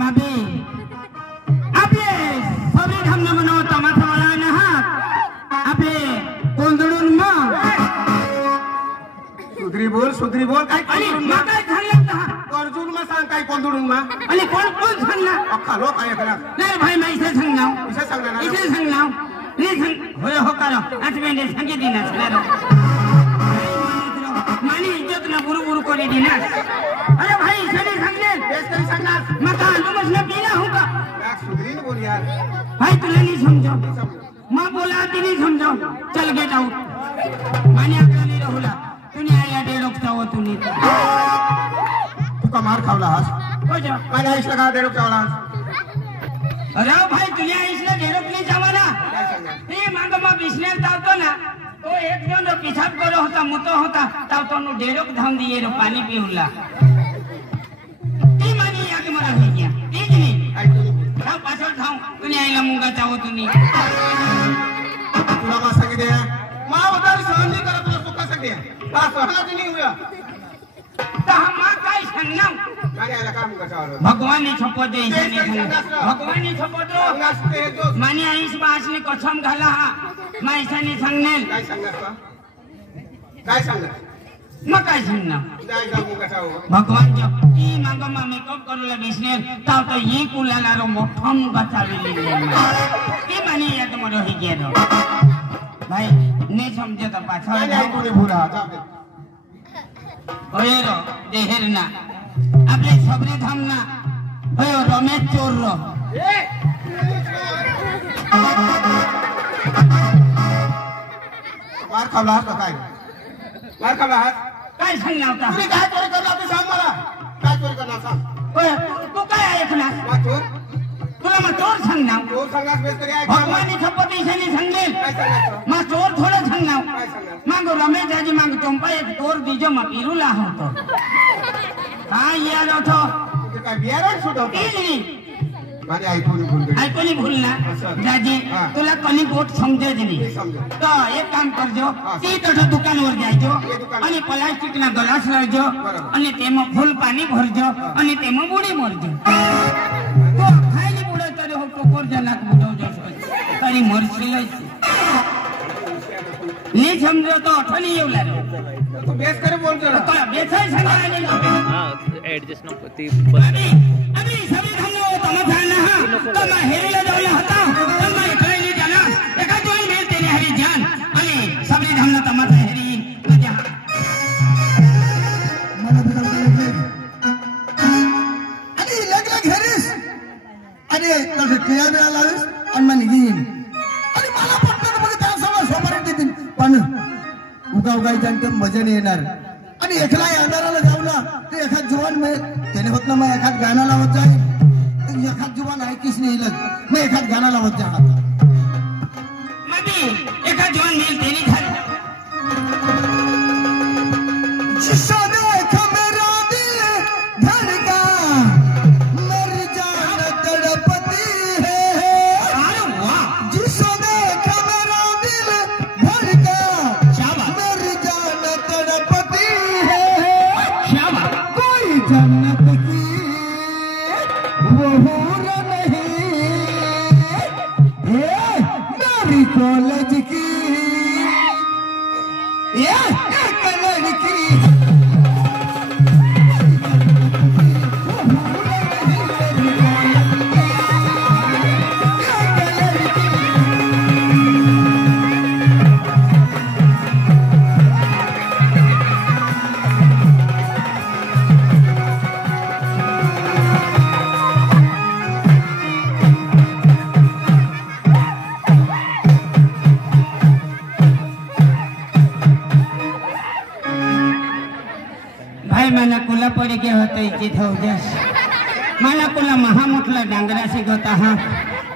माबे आपले सबरी धामना मनो तमाथा वाला ना आपले कोंदडून मग सुधरी बोल काय आणि मग काय झालं का अर्जुन मा सांग काय कोंदडून मा आणि कोण सांगना अख्खा लोक ऐकला नाही भाई मैं इसे सांगनाव इसे सांगणार इसे सांगनाव नी सांग होय हो करो आज मैं सांगितली ना सलारो मानी इज्जत ना बुरु करे दिना अरे भाई सनी सांगले बेस करी सांगणार मग का तुमस ना पीना होगा यार सुधरीन बोल यार भाई तुला नहीं समझो मां बोला ती नहीं समझो चल गेट आउट मानी अकरा नहीं रहुला तूने आया डेढ़ हो तूने तू का मार खावला हास हो जा माझ्या आईला का डेढ़ चावला अरे भाई तुझ्या आईला डेढ़ नहीं जावाना ते मांग मा बिस्नेल तावतो ना तो एक जन पिसाब करो होता मुतो होता तावतो नु डेढ़ धाम दिए रो पानी पीउला ती मानी आके मरा हो गया ठीक नहीं ताव पाछळ थाव तुने आईला मुंगा चावो तुनी तुला का सांगितले मां उधारी सहन नहीं करत तुला सुका सांगितले का सहनाच नहीं हुआ तो हम काय सांगनाव माझ्या आईला का मुंगा चावला भगवान ने छपो दे भगवान ने छपो दो अंगासते हे जो मानी आईस बासने कसम घाला हा मा ईसानी सांगनेल काय सांगणार का काय सांगणार मग काय सांगना तुझ्या आईला मुंगा चावला भगवान जब ई मांग मा मेकअप करूला बिस्नेल ताव तो ई कुलाला रो मोठम गचावी लेले की मानी याद मरो ही गेलो भाई ने समझे तो पाछा माझ्या आई कोणी भुरा जाऊ दे होयरो देहेर ना आपले सबरी धाम ना होयो रमेश चोर रो मार खावला हास का काय मार खावला हास काय सांगना होता तुम्ही काय चोरी करला ते सांग मला काय चोरी करला सांग होय तू काय ऐकला मा चोर तुला मग चोर सांगना चोर सांगास बेस तरी ऐक भगवानी शपथ ईशानी सांगेल काय सांगायचं मग चोर थोडं सांगना काय सांगणार मग रमेश आजी मग चंपा एक चोर दीजो मग पिरूला होतो हा यार होतो तुझे काय बियारण सुटवतो इजनी माझी आई थोडी भूल गई आई कोणी भूलना जाजी तुला कोणी गोट समजे જ નહીં તો એક કામ કરજો તી તો દુકાન પર જાયજો અને પ્લાસ્ટિક ના ગ્લાસ લાવજો અને તેમાં ફૂલ પાણી ભરજો અને તેમાં બુડી મરજો તો ખાલી બુડે તરે હો ટોકર જનાક બુડો તારી મરસી લઈ ની સમજો તો અઠની એવું લાગે तू बेस करे बोलतो ना તો બેસાય સંગાય નહીં हाँ एडजस्ट न होती अभी सभी हम लोग तमाशा ना तो मैं हेरीला जाऊया होता तो मैं एकलाई नहीं जाना एका जोई मेल तेरी हरी जान आणि सभी हमला तमाशा हेरी न जा मला लागले आणि लागला हेरीस आणि तसे टिया बिया लावीस आणि मग निघीन आणि मला पटलं मग त्या समोर सोमवारी देतील पण उगा उगायच्या मजा नाही येणार आणि एकला येणाराला जाऊला ते एखाद जुवान त्याने होत ना मग एखाद गाणं लावत जाईल एखाद जुवान ऐकीच नाही येईल मग एखाद गाणं लावत जा मधी एका जोन मेल तेरी झाली जिसो देखा मेरा दिल धड़का मर जाना तड़पती है अरे वाह जिसो देखा मेरा दिल धड़का क्या बात मर जाना तड़पती है क्या बात कोई जन्नत की वो हूर नहीं ये मेरी कॉलेज की ये एक लड़की भाई मला कुला पडे के होतं इच्छित होतेस मला कुला महामोठला डांगराशी होता हा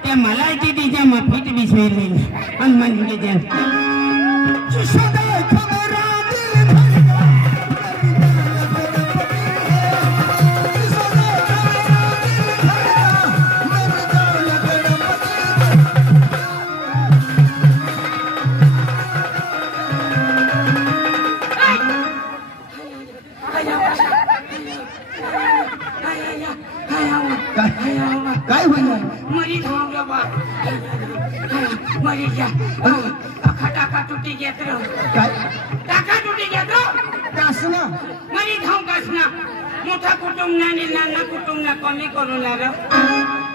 ते मला इथे तिच्या मफीत बिसवेली आणि म्हणजे जे जिसो देखा मेरा दिल धड़का जिसो देखा मेरा दिल धड़का मर जाना तड़पती है काय होणार मरी धाव रे बा मरी जा टाका तुटी घेत रो काय टाका तुटी घेत रो कास ना मरी धाव कसना मोठा कुटुंब ना आणि लहान कुटुंब ना कमी करू लाग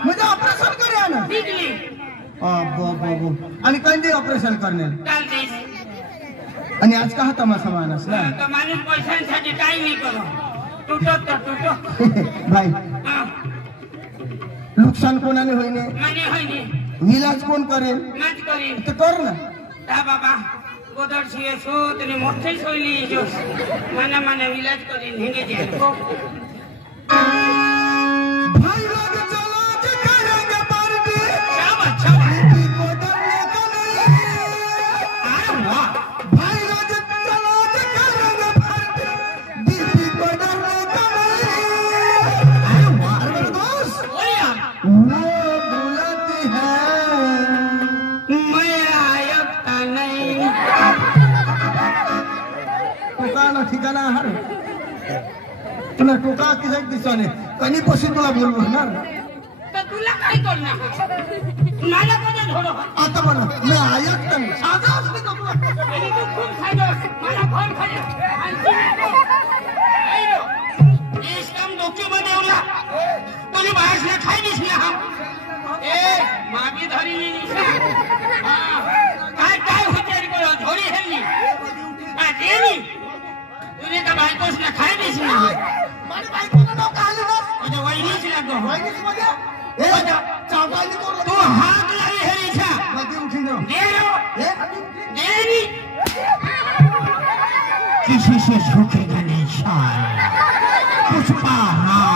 म्हणजे ऑपरेशन करूया ना बिगली बाबू आणि कधी ऑपरेशन करणार काल दिस आणि आज का तमाशा माणूस ना तर माणूस पैशांसाठी काही नाही करू तुटत भाई नुकसान कोणाने होईने माने होईने इलाज कोण करेल नाच करीन ते कर ना ता बाबा गोदर छिए सो तने मोठे सोईली जो माने इलाज करीन हेंगे जे भाई लोग चलो जे करेंगे पार्टी शाबाश को डरने का नहीं अरे वाह भाई लोग चलो जे करेंगे पार्टी दीदी को डरने का नहीं अरे वाह अरे मेरे दोस्त ओया वो बुलाती है मैं आयता नहीं टोकाला ठिकाणा हर तुला टोका किती दिसणे कणी पशी तुला बोलवू ना तर तुला काय करणार मला कोण धोडो आता म्हणा मी ऐकतो साधा असली का तुला आणि तू खूप खायलोस मला फोन खायलो इस काम डोक्यामध्ये येऊला कोणी बाहेरला खायलीस ना हम ए मागी धरी निशा काय होते रे को धोरी हेली आ देनी तुने का बायकोस ना खायलीस ना माझ्या बायकोला नाव का आलं ना म्हणजे वहिनीच लागो वाईनीच मध्ये ए चावगाली कोण तू हात लावी हेरीचा मध्ये उठून जाऊ दे रो ए देनी किसी से झुकेगा नहीं शायद पुष्पा हाँ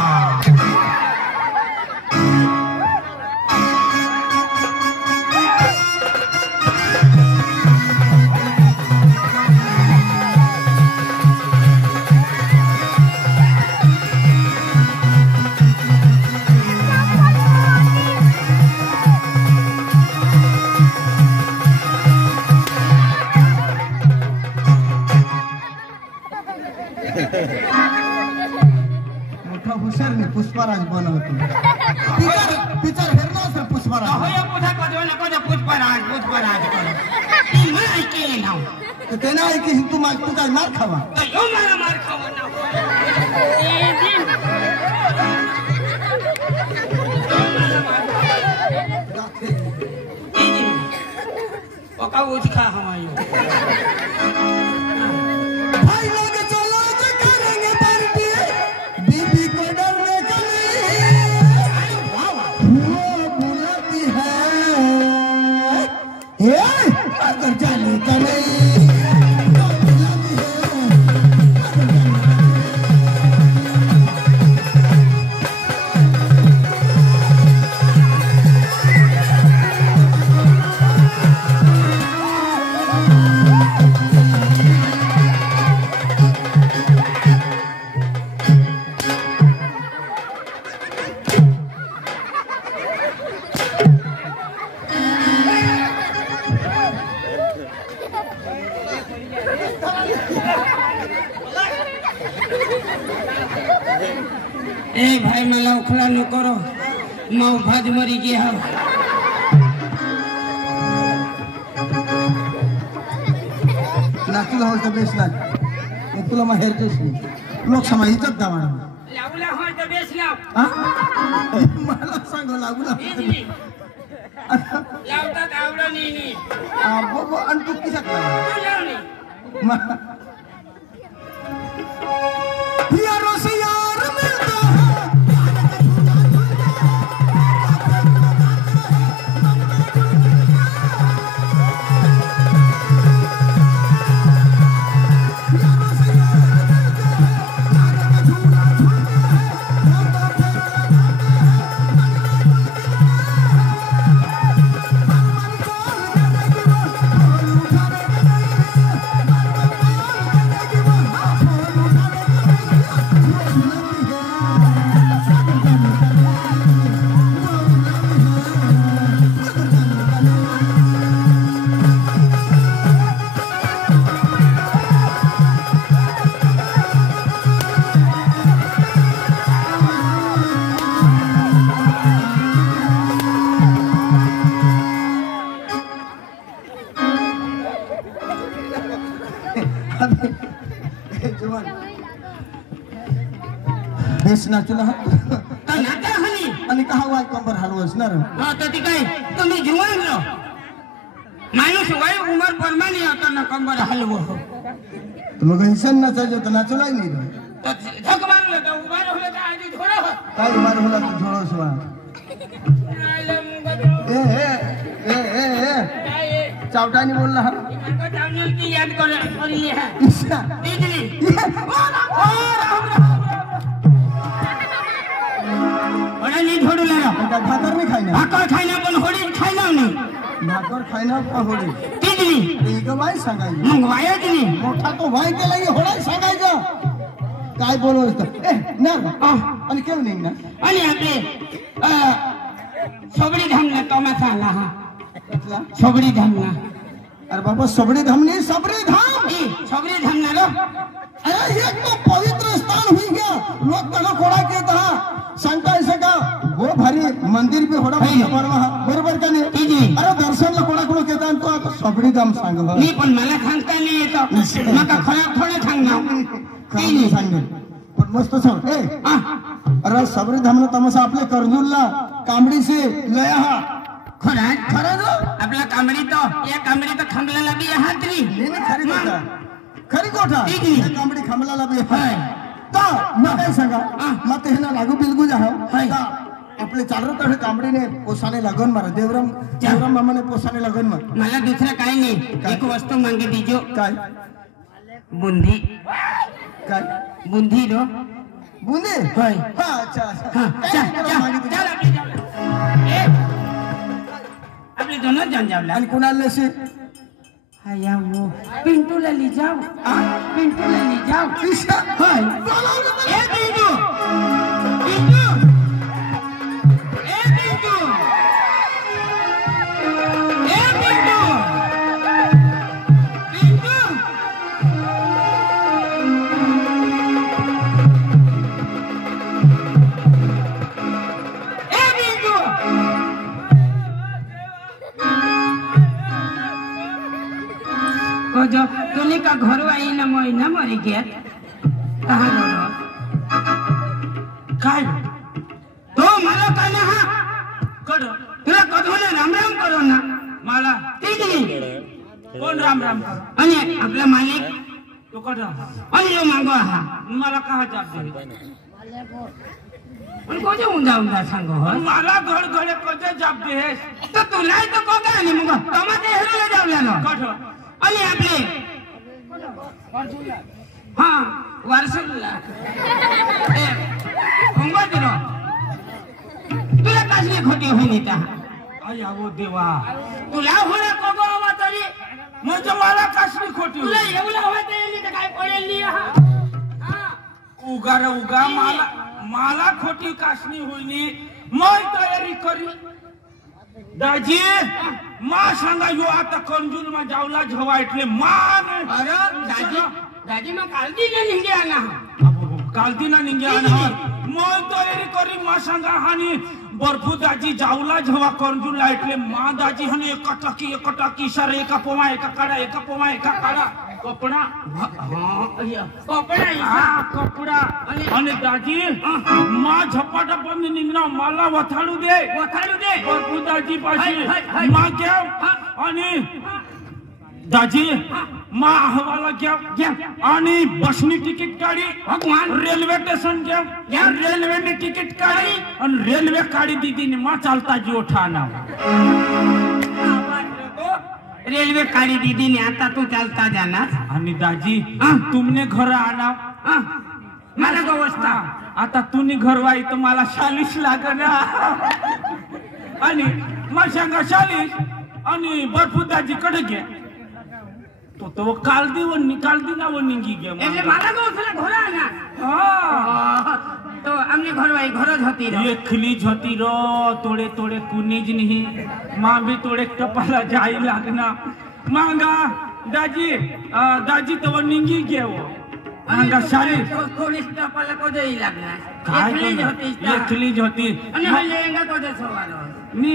मोठा हुशार नाही पुष्पराज बनवतो पिक्चर हेरलो असेल पुष्पराज होय पुढे कधी नको पुष्पराज मैं केले ना तर त्याने ऐकी तू काय मार खावा तो यो मला मार खावा ना ए दिन पका उठ खा हमायो भाई लोग चलो जे करेंगे पार्टी बीबी को डरने का नहीं वो बुलाती है ये अगर जाने का नहीं वो बुलाती है ए भाई मला उखला न करो माऊ भाज मरी गया नाचूला होतं बेस ना तुला मग हेरतेस नाही लोकसभा इथंच दावा लावला होय तर बेस लाव मला सांग लागू इजली लावतात आवडं नी आणि तू किसा लावणी यारों से यार मिलता है वीस नाचूला तर नाता हनी आणि का वाय कंबर हलवं असणार हा तर ती काय तुम्ही जुवान रो माणूस वय उमर परमाने होता ना कंबर हलवो मग हिसन नाचायचं होतं नाचूला नाही तर झक मारलं तर उभा राहिलं तर आधी थोडं काय उभा राहिला तू थोडंस वा चावटाने बोलला हा की याद कर छोडू लागला भाकर नाही खायना भाकर खायना पण होडी खायना नाही भाकर खायना का होडी तिजली वाय सांगायचं मग वायाच नाही मोठा तो वाय केला की होडाय सांगायचं काय बोलवत ना आणि केलं नाही ना आणि आपले सोबडी धामला तमाशा आला हा सोबडी धामला अरे बाबा सबड़ी धामनी सबड़ी धाम सबड़ी धाम ना लो अरे एक तो पवित्र स्थान हुई गया लोग तना कोड़ा के था सांगता ऐसा का वो भारी मंदिर भी होड़ा बरोबर का नाही अरे दर्शन ला कोणा कोण केता तो आता सबड़ी धाम सांग मी पण मला सांगता नाही येतो मका खरा थोडं सांगणार काही सांगेल पण मस्त सांग ए अरे सबड़ी धाम ना तमाशा आपले करजुलला कांबडी से लया हा खरं आपला कांबडी तो या कांबडी तो खांबला बी हात री खरी गोठा कांबडी खांबला बी हाय ता मग काय सांगा मग ते ना लागू बिलगू जा आपले चालू तर कांबडीने पोसाने लागून मारा देवराम मामाने पोसाने लागून मार मला दुसरा काय नाही एक वस्तू मागे दीजो काय बुंदी काय बुंदी रो बुंदी होय हा अच्छा चल आपले दोनों जान जावला आणि कुणाला लेशी हाया वो पिंटू ला ले जाओ पिंटू ला ले जाओ हाय ए पिंटू पिंटू ए पिंटू ए पिंटू पिंटू ए पिंटू को जो तुनी का घर आई ना मोइना मरी गया कहा गयो काय तो मला काय ना हा करो तुला कधो ना राम राम करो ना मला तिजली कोण राम राम करो आणि आपला मालिक तो कधो आणि यो मागो हा मला कहा जाब दे पण कोजे उंदा सांगो हो मला घड घडे कोजे जाब दे तो तुला तो को काय नाही मग तमाते हेरो जावला ना कधो आणि आपले हा वारसुल्ला तुला कसली खोटी होईन इथं अया वो देवा तुला होणार कोगो हवा तरी म्हणजे मला कसली खोटी तुला एवढं हवा तरी काय पडेल नाही उगा मला खोटी कासनी होईनी मग तयारी करी दाजी मा सांगा यो आता कंजूल मा जावला झवा એટલે मान अरे दाजी मा कालदी ना निंगे आना कालदी ना निंगे आना मग तयारी करी मा सांगा हानी बर्फू दाजी जावला झवा कंजूल એટલે मा दाजी हने एक टकी सर एक पोमा एक काडा कपड़ा कपड़ा आणि दाजी मा झपाटा बंद निघना मला वथाडू दे बर्फू दाजी पाशी मा घ्या आणि दाजी मा हवाला घ्या आणि बसनी तिकीट काढी भगवान रेल्वे स्टेशन घ्या रेल्वेने तिकीट काढी आणि रेल्वे काढी दीदीने मा चालता जीव ठाणा रेल्वे काढी दीदीने आता तू चालता जाणार आणि दाजी तुमने घर आणा मला गवस्था आता तुम्ही घर वाई तर मला 40 लागना आणि मशांगा 40 आणि बर्फू दाजी कडे घ्या तो कालदी ना वो निंगी गया એટલે મારા ગોસલા ઘોડા આના હા તો અમને ઘરવાઈ ઘર જ હતી રો એકલી જ હતી રો તોડે કુની જ નહીં માં भी તોડે ટપાલા જાય लागना मांगा दाजी तो वो निंगी गया वो मांगा 40 थोड़ी टपाला को देई लागना एकली જ હતી અને લેંગા को दे सवाल मी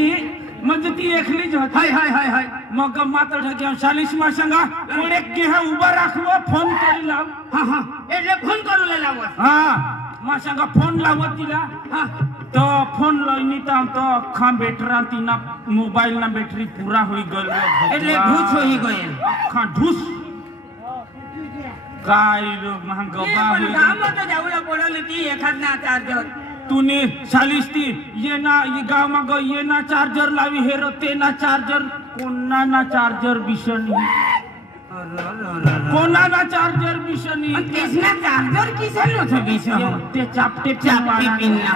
म्हणजे ती एकलीच होती हाय मग मात्र ठेक्या 40 मा सांगा कोडे के उभा राखलो फोन करी लाव हा એટલે फोन करू लाव हा माशांगा फोन लावत तिला तो फोन लावनी तो अख्खा बेटरा तीना मोबाइल ना बैटरी पूरा हुई गल એટલે ઢૂસ હોઈ ગયેલ अख्खा ढूस काय महागबा પણ ગામમાં તો જાવડા પડો નથી એખાદ ના ચાર્જર तूने सालिस ती ये ना ये गाव मग ये ना चार्जर लावी हेरो ते ना चार्जर कोणा ना चार्जर बिशनी कोणा ना चार्जर बिशनी તેસના ચાર્જર કિસેનો છે બીસો ते चापटे ચાપટી પિનના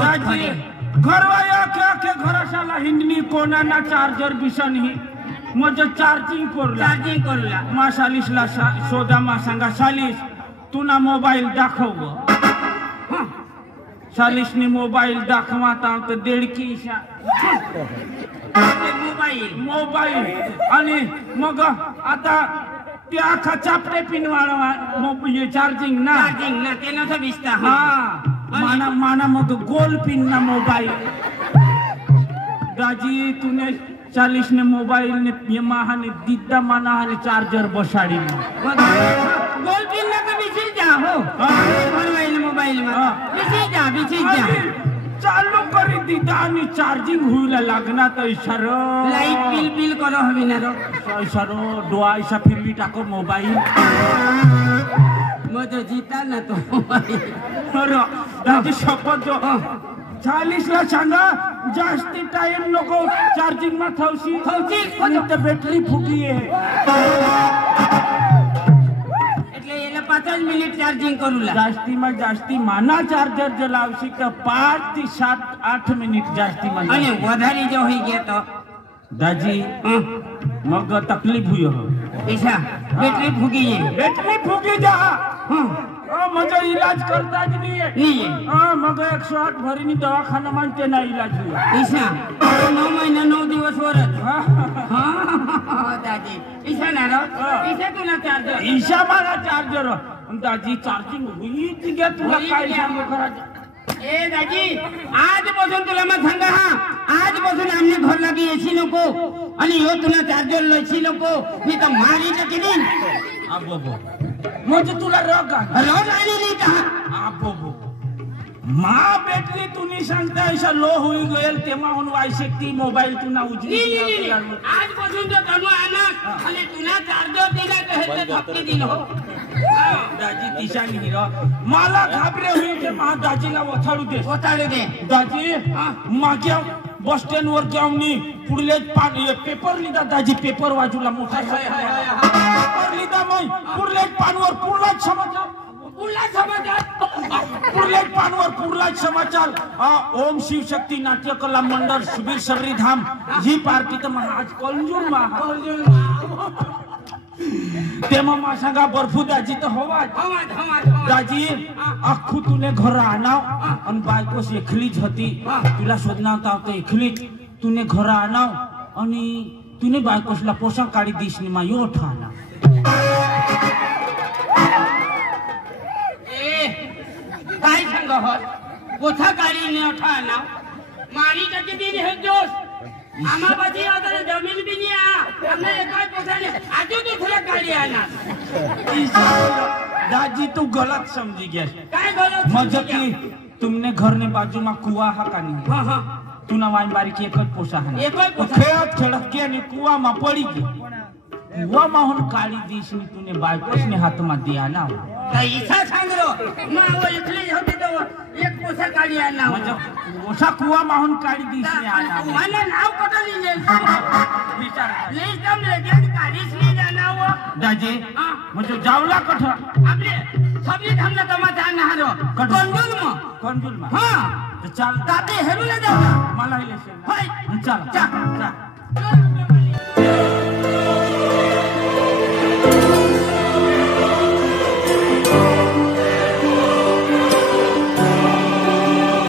दाजी घरवाया के घराशाला हिंदनी कोणा ना चार्जर बिशनी मज चार्जिंग करला ચાર્જિંગ કરલા मा सालिसला सोदा मा सांगा सालिस तू ना मोबाईल दाखव सालिसने मोबाईल दाखवता तर देडकी मोबाईल आणि मग आता त्या आखा चापटे पिनवाळा चार्जिंग ना ચાર્જિંગ ના તેનો છે બીસતા हा माना मग गोल पिन ना मोबाईल दाजी तूने चालीसने मोबाईल ने यमाहा ने दिद्दा माना ने चार्जर बसाडी गोल पिन ना का बीसी जा हो मोबाइल मोबाइल में बीसी जा चालू करी दिद्दा आणि चार्जिंग होईला लागना तर इशारो लाइट बिल बिल करो हवी ना रो इशारो डोळा इशा फिरवी टाको मोबाईल मग जीता ना तो मोबाइल अरे दादी शपथ जो 40 ला सांगा जास्ती टाइम नको चार्जिंग मा थावशी आणि ते बॅटरी फुगी आहे એટલે એને 5 મિનિટ ચાર્જિંગ કरूला जास्ती माना चार्जर जलावशी तर 5 થી 7-8 મિનિટ जास्ती माना અને વધારી જો હોઈ ગયા તો दाजी मग तकलीफ हुई हो ऐसा बैटरी फूकी है बैटरी फुगी जा मग इलाज करता ज नाही नहीं मग 108 भरीनी दवाखाना मानते ना इलाज हुआ ऐसा 9 महीना 9 दिवस वरच दादी ऐसा ना रो ऐसा तू ना चार्जर ईशा मारा चार्जर दाजी चार्जिंग हुई तिघे तुला काय सांगू करायचं ए दादी आजपासून तुला मग सांगा हा आजपासून आमने घर लागी एसी नको आणि ह्यो तुला चार्जर लयची नको मी तर मारी टाकीन अबो म्हणजे तुला रोग रोज आली नाही का अबो मा बॅटरी तुम्ही सांगता ऐसा लो होई गेल तेव्हा होऊन वायशक्ती मोबाईल तुना उजली आजपासून तो तनु आना आणि तुला चार्जर दिला तर हे धक्के दिलो दाजी दिशा नाही रो मला घाबरे होई ते मा दाजीला वथाळू दे दाजी मागे बस स्टँड वर जाऊनी पुढले पेपर लिदा दाजी पेपर वाजूला मोठा पेपर लिदा मग पुढले पानवर पुरला समाचार ओम शिव शक्ती नाट्य कला मंडळ सुबीर शबरी धाम ही पार्टी तर आज कलजूर तेव्हा मा सांगा बर्फू दाजी तर हवा दाजी अख्खू तुने घर आणाव आणि बायकोस एकलीच होती तुला शोधणार होता एकलीच तुने घर आणाव आणि तुने बायकोसला पोशाख काढी दिसली मा यो ठाणा काय सांग पोथा काढी ने ठाणा मारी टके दिन हे जोश आमा बाजी आता जमीन भी नहीं आ हमने एकाच पोसाने आजू दुसरा गाड़ी आना दाजी तू गलत समझी गया काय गलत म्हणजे की तुमने घर ने बाजू में कुआ हा का नहीं हां हां तू ना वाई मारी की एकच पोसा है एकच पोसा खेळत के ने कुआ में पड़ी की कुआ में हुन काली दिसनी तूने बायकोस ने हाथ में दिया ना ऐसा सांग रो मा वो इकली होती तो एक पोसा गाड़ी आना म्हणजे ओसा कुआ में हुन काली दिसनी आना मला नाव पता लिहिले विचार लिस्ट हम लेके गाडीच नाही जाना वो दाजी म्हणजे जावला कठ आपले सबली थांबला तमाचा नारो कंजूल म हां चल ताते हेरू ना जाऊ मला इलेक्शन होय चल चल